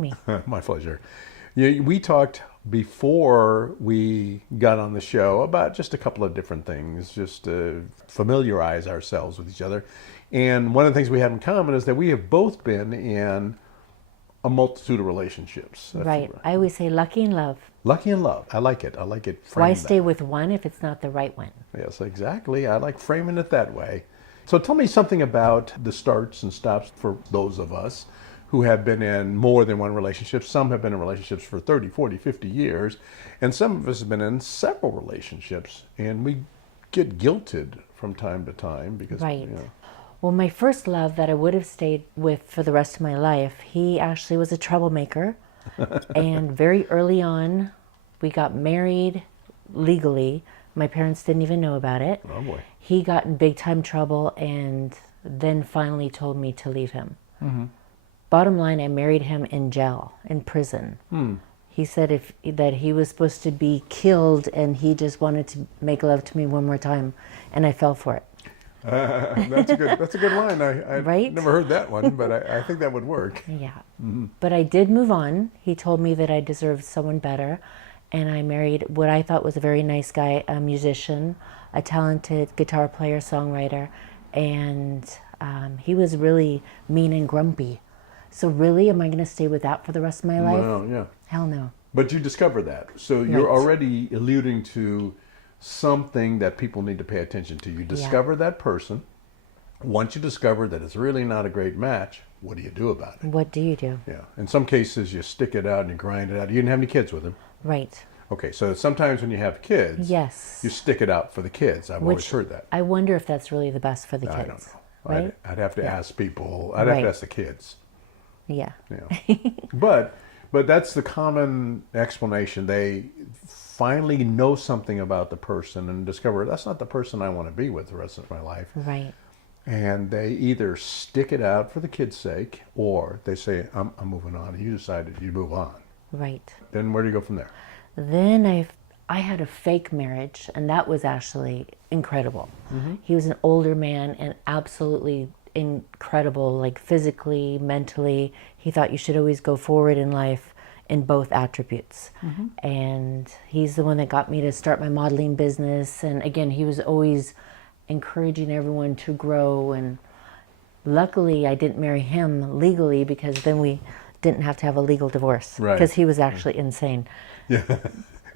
Me. My pleasure. Yeah, we talked before we got on the show about just a couple of different things, just to familiarize ourselves with each other. And one of the things we have in common is that we have both been in a multitude of relationships. Right. I always say lucky in love. Lucky in love. I like it. I like it Why framed that stay way. with one if it's not the right one? Yes, exactly. I like framing it that way. So tell me something about the starts and stops for those of us who have been in more than one relationship. Some have been in relationships for 30, 40, 50 years, and some of us have been in several relationships, and we get guilted from time to time because, Right. Well, my first love that I would have stayed with for the rest of my life, he actually was a troublemaker. And very early on, we got married legally. My parents didn't even know about it. oh boy. He got in big time trouble and then finally told me to leave him. Bottom line, I married him in jail, in prison. He said that he was supposed to be killed and he just wanted to make love to me one more time, and I fell for it. That's a good line. I Right? never heard that one, but I think that would work. Yeah. But I did move on. He told me that I deserved someone better, and I married what I thought was a very nice guy, a musician, a talented guitar player, songwriter, and he was really mean and grumpy. So really, am I going to stay with that for the rest of my life? Well, yeah. Hell no. But you discovered that. So you're Right. already alluding to something that people need to pay attention to. You discover that person. Once you discover that it's really not a great match, what do you do about it? What do you do? Yeah. In some cases, you stick it out and you grind it out. You didn't have any kids with him. Right. Okay, so sometimes when you have kids, Yes. you stick it out for the kids. I've always heard that. I wonder if that's really the best for the kids. I don't know. Right? I'd have to ask people. I'd have Right. to ask the kids. Yeah. Yeah. But that's the common explanation. They finally know something about the person and discover that's not the person I want to be with the rest of my life. Right. And they either stick it out for the kids' sake or they say, I'm moving on. And you decided you move on. Right. Then where do you go from there? Then I had a fake marriage, and that was actually incredible. He was an older man and absolutely incredible, like physically, mentally. He thought you should always go forward in life in both attributes. And he's the one that got me to start my modeling business. And again, he was always encouraging everyone to grow. And luckily, I didn't marry him legally because then we didn't have to have a legal divorce Right. because he was actually insane. Yeah,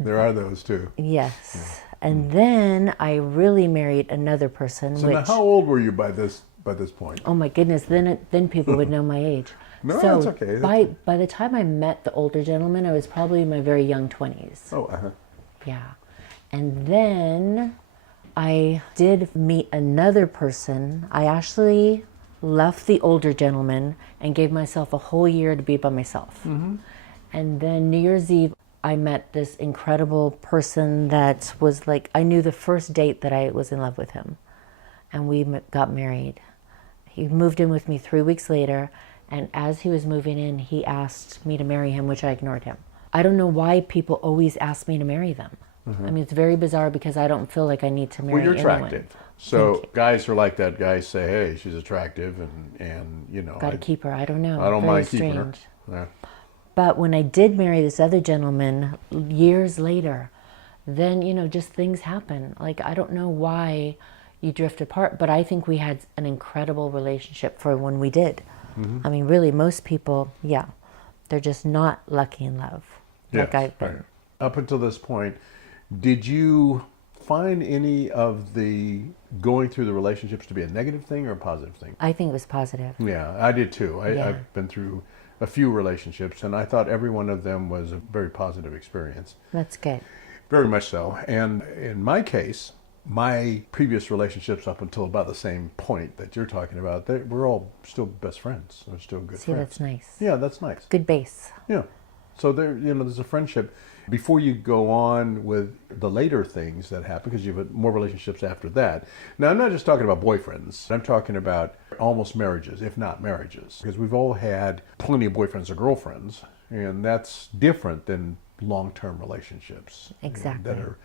there are those too. Yes. And then I really married another person, So which, now how old were you by this point? oh my goodness, then people would know my age. No, So that's okay. by the time I met the older gentleman, I was probably in my very young 20s. Oh, Yeah. And then I did meet another person. I actually left the older gentleman and gave myself a whole year to be by myself. And then New Year's Eve, I met this incredible person that was like, I knew the first date that I was in love with him. And we got married. He moved in with me 3 weeks later. And as he was moving in, he asked me to marry him, which I ignored him. I don't know why people always ask me to marry them. I mean, it's very bizarre because I don't feel like I need to marry well, you're anyone. attractive. So guys are like that. Guys say, "Hey, she's attractive," and you know, Got to keep her. I don't know. I don't Very mind keeping her. strange. Yeah. But when I did marry this other gentleman years later, then, just things happen. Like, I don't know why you drift apart, but I think we had an incredible relationship for when we did. I mean, really, most people, yeah, they're just not lucky in love like Yes, I've been. right. Up until this point, did you find any of the going through the relationships to be a negative thing or a positive thing? I think it was positive. Yeah, I did too. Yeah. I've been through a few relationships, and I thought every one of them was a very positive experience. That's good. Very much so. And in my case, my previous relationships up until about the same point that you're talking about, we're all still best friends. We're still good See, friends. that's nice. Yeah, that's nice. Good base. Yeah. So there's a friendship. Before you go on with the later things that happen, because you've had more relationships after that. Now, I'm not just talking about boyfriends. I'm talking about almost marriages, if not marriages. Because we've all had plenty of boyfriends or girlfriends, and that's different than long-term relationships. Exactly. That are,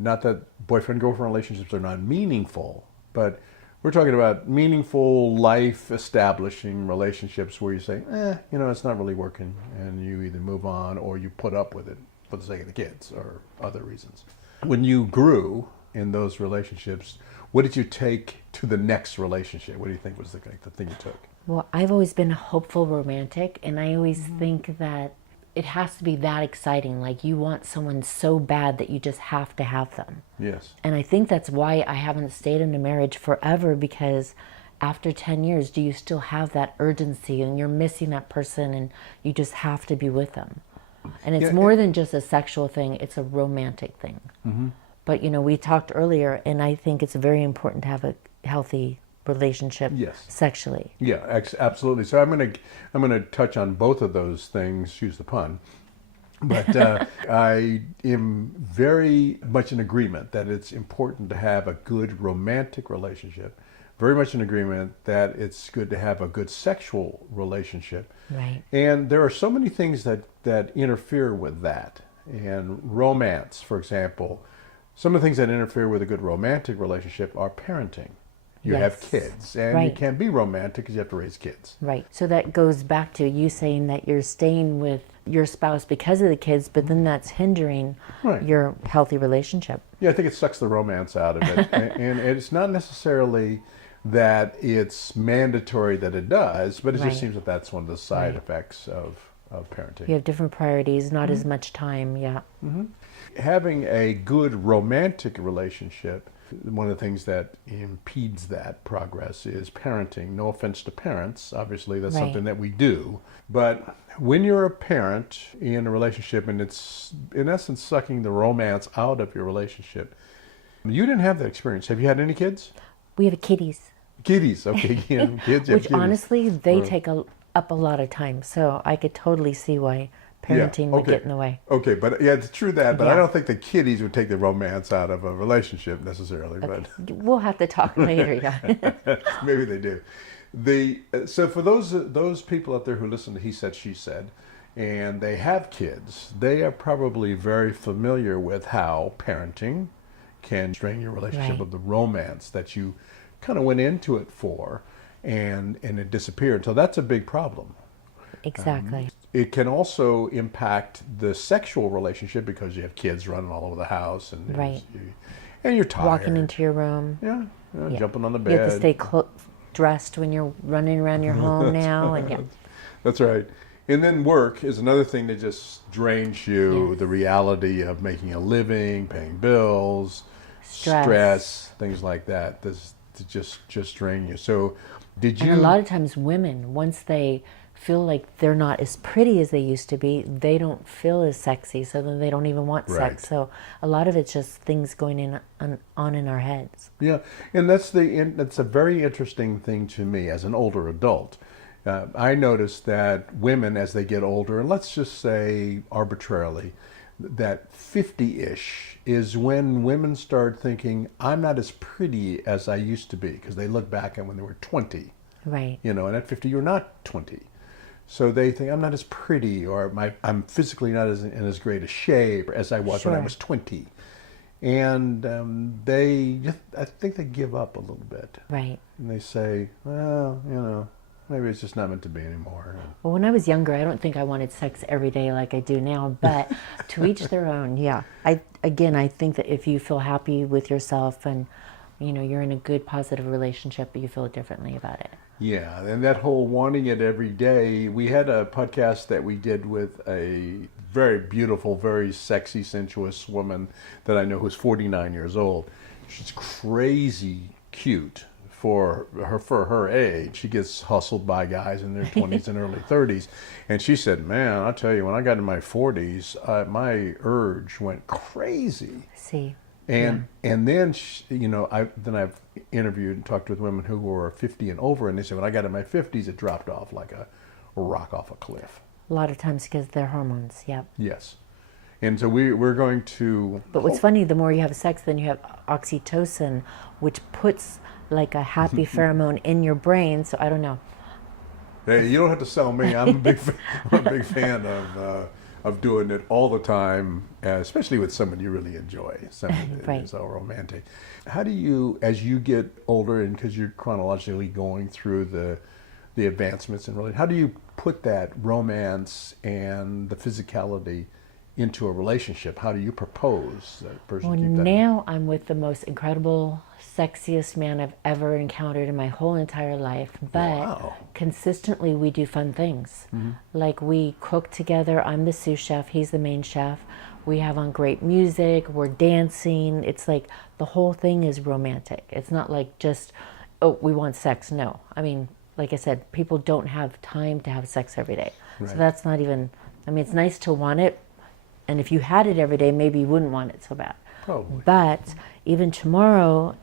not that boyfriend-girlfriend relationships are not meaningful, but We're talking about meaningful, life-establishing relationships where you say, it's not really working, and you either move on or you put up with it for the sake of the kids or other reasons. When you grew in those relationships, what did you take to the next relationship? What do you think was the thing you took? Well, I've always been a hopeful romantic, and I always think that it has to be that exciting. Like, you want someone so bad that you just have to have them. Yes. And I think that's why I haven't stayed in a marriage forever, because after 10 years, do you still have that urgency and you're missing that person and you just have to be with them? And it's more than just a sexual thing, it's a romantic thing. Mm-hmm. But, we talked earlier, and I think it's very important to have a healthy relationship sexually. Yeah, absolutely. So I'm gonna touch on both of those things, excuse the pun, but I am very much in agreement that it's important to have a good romantic relationship. Very much in agreement that it's good to have a good sexual relationship. Right. And there are so many things that interfere with that. And romance, for example, some of the things that interfere with a good romantic relationship are parenting. You have kids, and you can't be romantic because you have to raise kids. Right. So that goes back to you saying that you're staying with your spouse because of the kids, but then that's hindering your healthy relationship. Yeah, I think it sucks the romance out of it. And it's not necessarily that it's mandatory that it does, but it just seems that that's one of the side effects of parenting. You have different priorities, not as much time, Having a good romantic relationship, one of the things that impedes that progress is parenting. No offense to parents, obviously that's something that we do. But when you're a parent in a relationship and it's in essence sucking the romance out of your relationship, you didn't have that experience. Have you had any kids? We have kitties. Kitties, okay. Kids, Which honestly, they take up a lot of time. So I could totally see why parenting would get in the way. Okay, but it's true that, but I don't think the kitties would take the romance out of a relationship necessarily. Okay. But we'll have to talk later, Maybe they do. So for those people out there who listen to He Said, She Said, and they have kids, they are probably very familiar with how parenting can strain your relationship with the romance that you kind of went into it for, and it disappeared. So that's a big problem. Exactly. It can also impact the sexual relationship because you have kids running all over the house, and you're tired. Walking into your room. Jumping on the bed. You have to stay dressed when you're running around your home now, and That's right. And then work is another thing that just drains you. The reality of making a living, paying bills, stress, things like that. This just drain you. So, did you? And a lot of times, women, once they feel like they're not as pretty as they used to be, they don't feel as sexy, so then they don't even want sex. So a lot of it's just things going on in our heads. Yeah, and that's a very interesting thing to me as an older adult. I noticed that women, as they get older, and let's just say arbitrarily, that 50-ish is when women start thinking, I'm not as pretty as I used to be, because they look back at when they were 20. Right. And at 50, you're not 20. So they think, I'm not as pretty, or I'm physically not in as great a shape as I was when I was 20. And I think they give up a little bit. Right. And they say, well, maybe it's just not meant to be anymore. Well, when I was younger, I don't think I wanted sex every day like I do now, but to each their own, I think that if you feel happy with yourself and, you're in a good, positive relationship, you feel differently about it. Yeah, and that whole wanting it every day, we had a podcast that we did with a very beautiful, very sexy, sensuous woman that I know who's 49 years old. She's crazy cute for her age. She gets hustled by guys in their 20s and early 30s. And she said, man, I'll tell you, when I got in my 40s, my urge went crazy. See. And then I've interviewed and talked with women who were 50 and over, and they said when I got in my 50s, it dropped off like a rock off a cliff. A lot of times because they're hormones. Yes, and so we're going to. But what's funny, the more you have sex, then you have oxytocin, which puts like a happy pheromone in your brain. So I don't know. Hey, you don't have to sell me. I'm a big fan of doing it all the time, especially with someone you really enjoy, someone Right. who's all romantic. How do you, as you get older, and because you're chronologically going through the advancements in relationship, how do you put that romance and the physicality into a relationship? How do you propose that a person Well, keep that? now I'm with the most incredible, sexiest man I've ever encountered in my whole entire life. But Wow. consistently, we do fun things. Like we cook together. I'm the sous chef. He's the main chef. We have on great music. We're dancing. It's like the whole thing is romantic. It's not like just, oh, we want sex. No. I mean, like I said, people don't have time to have sex every day. Right. So that's not even, I mean, it's nice to want it. And if you had it every day, maybe you wouldn't want it so bad. Probably. But even tomorrow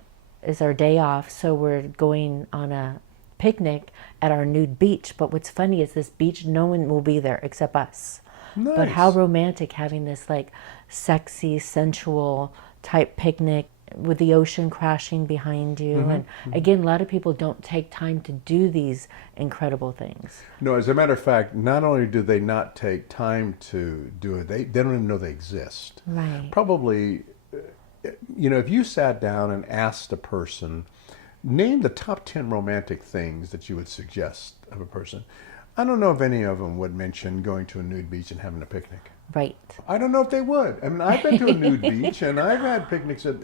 is our day off, so we're going on a picnic at our nude beach. But what's funny is this beach, no one will be there except us. Nice. But how romantic having this like sexy, sensual type picnic with the ocean crashing behind you. And again, a lot of people don't take time to do these incredible things. No, as a matter of fact, not only do they not take time to do it, they don't even know they exist. Right. Probably, if you sat down and asked a person, name the top 10 romantic things that you would suggest of a person, I don't know if any of them would mention going to a nude beach and having a picnic. Right. I don't know if they would. I mean, I've been to a nude beach and I've had picnics at,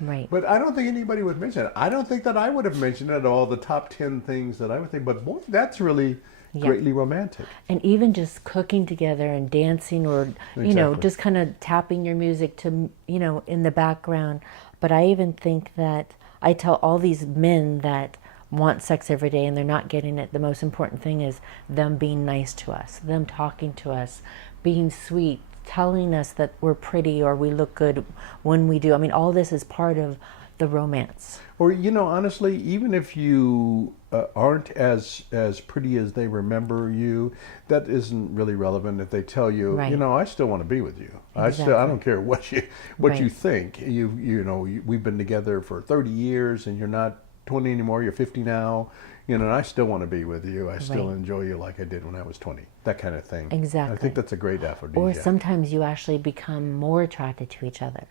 Right. but I don't think anybody would mention it. I don't think that I would have mentioned it at all, the top 10 things that I would think. But boy, that's really greatly romantic. And even just cooking together and dancing or, Exactly. just kind of tapping your music to, in the background. But I even think that I tell all these men that want sex every day and they're not getting it, the most important thing is them being nice to us, them talking to us, being sweet, telling us that we're pretty or we look good when we do. I mean, all this is part of the romance. Or, honestly, even if you aren't as pretty as they remember you, that isn't really relevant. If they tell you, Right. I still want to be with you. I Exactly. don't care what you Right. think. We've been together for 30 years and you're not 20 anymore, you're 50 now. And I still want to be with you. I still Right. enjoy you like I did when I was 20. That kind of thing. Exactly. I think that's a great Or aphrodisiac. sometimes you actually become more attracted to each other.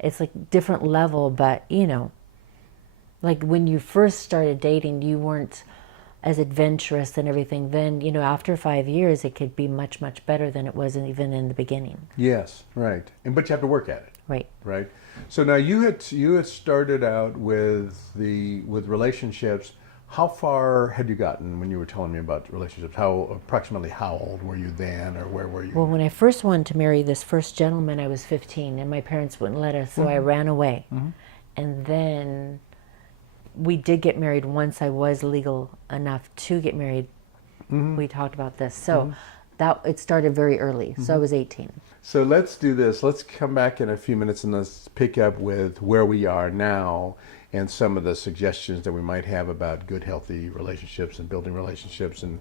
It's like different level, but like when you first started dating, you weren't as adventurous and everything. Then, after 5 years, it could be much, much better than it was even in the beginning. Yes, right. But you have to work at it. Right. Right. So now you had started out with relationships. How far had you gotten when you were telling me about relationships? Approximately how old were you then, or where were you? Well, when I first wanted to marry this first gentleman, I was 15, and my parents wouldn't let us, so I ran away. And then we did get married once I was legal enough to get married. We talked about this. So it started very early. So I was 18. So let's do this. Let's come back in a few minutes and let's pick up with where we are now and some of the suggestions that we might have about good, healthy relationships and building relationships and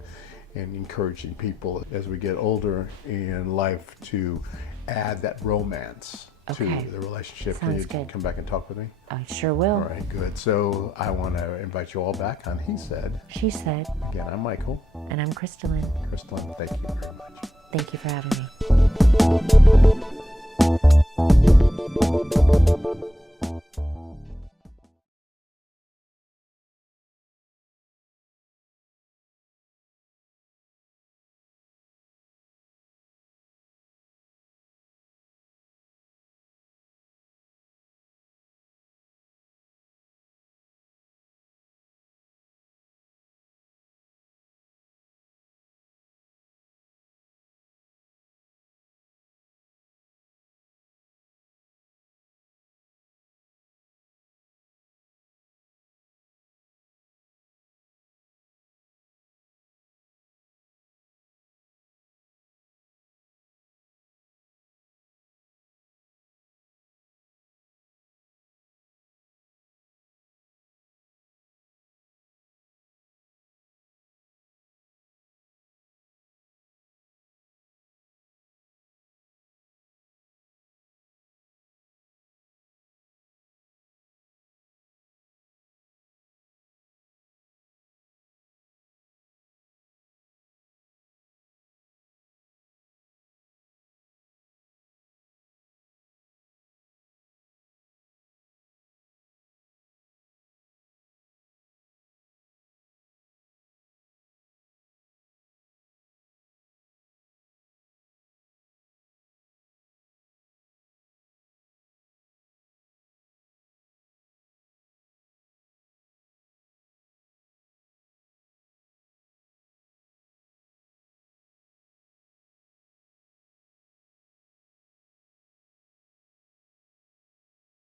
encouraging people as we get older in life to add that romance Okay. to the relationship. Sounds Can you good. come back and talk with me? I sure will. All right, good. So I want to invite you all back on He Said. She said, Again, I'm Michael. and I'm Crystalline. Crystalline, thank you very much. Thank you for having me.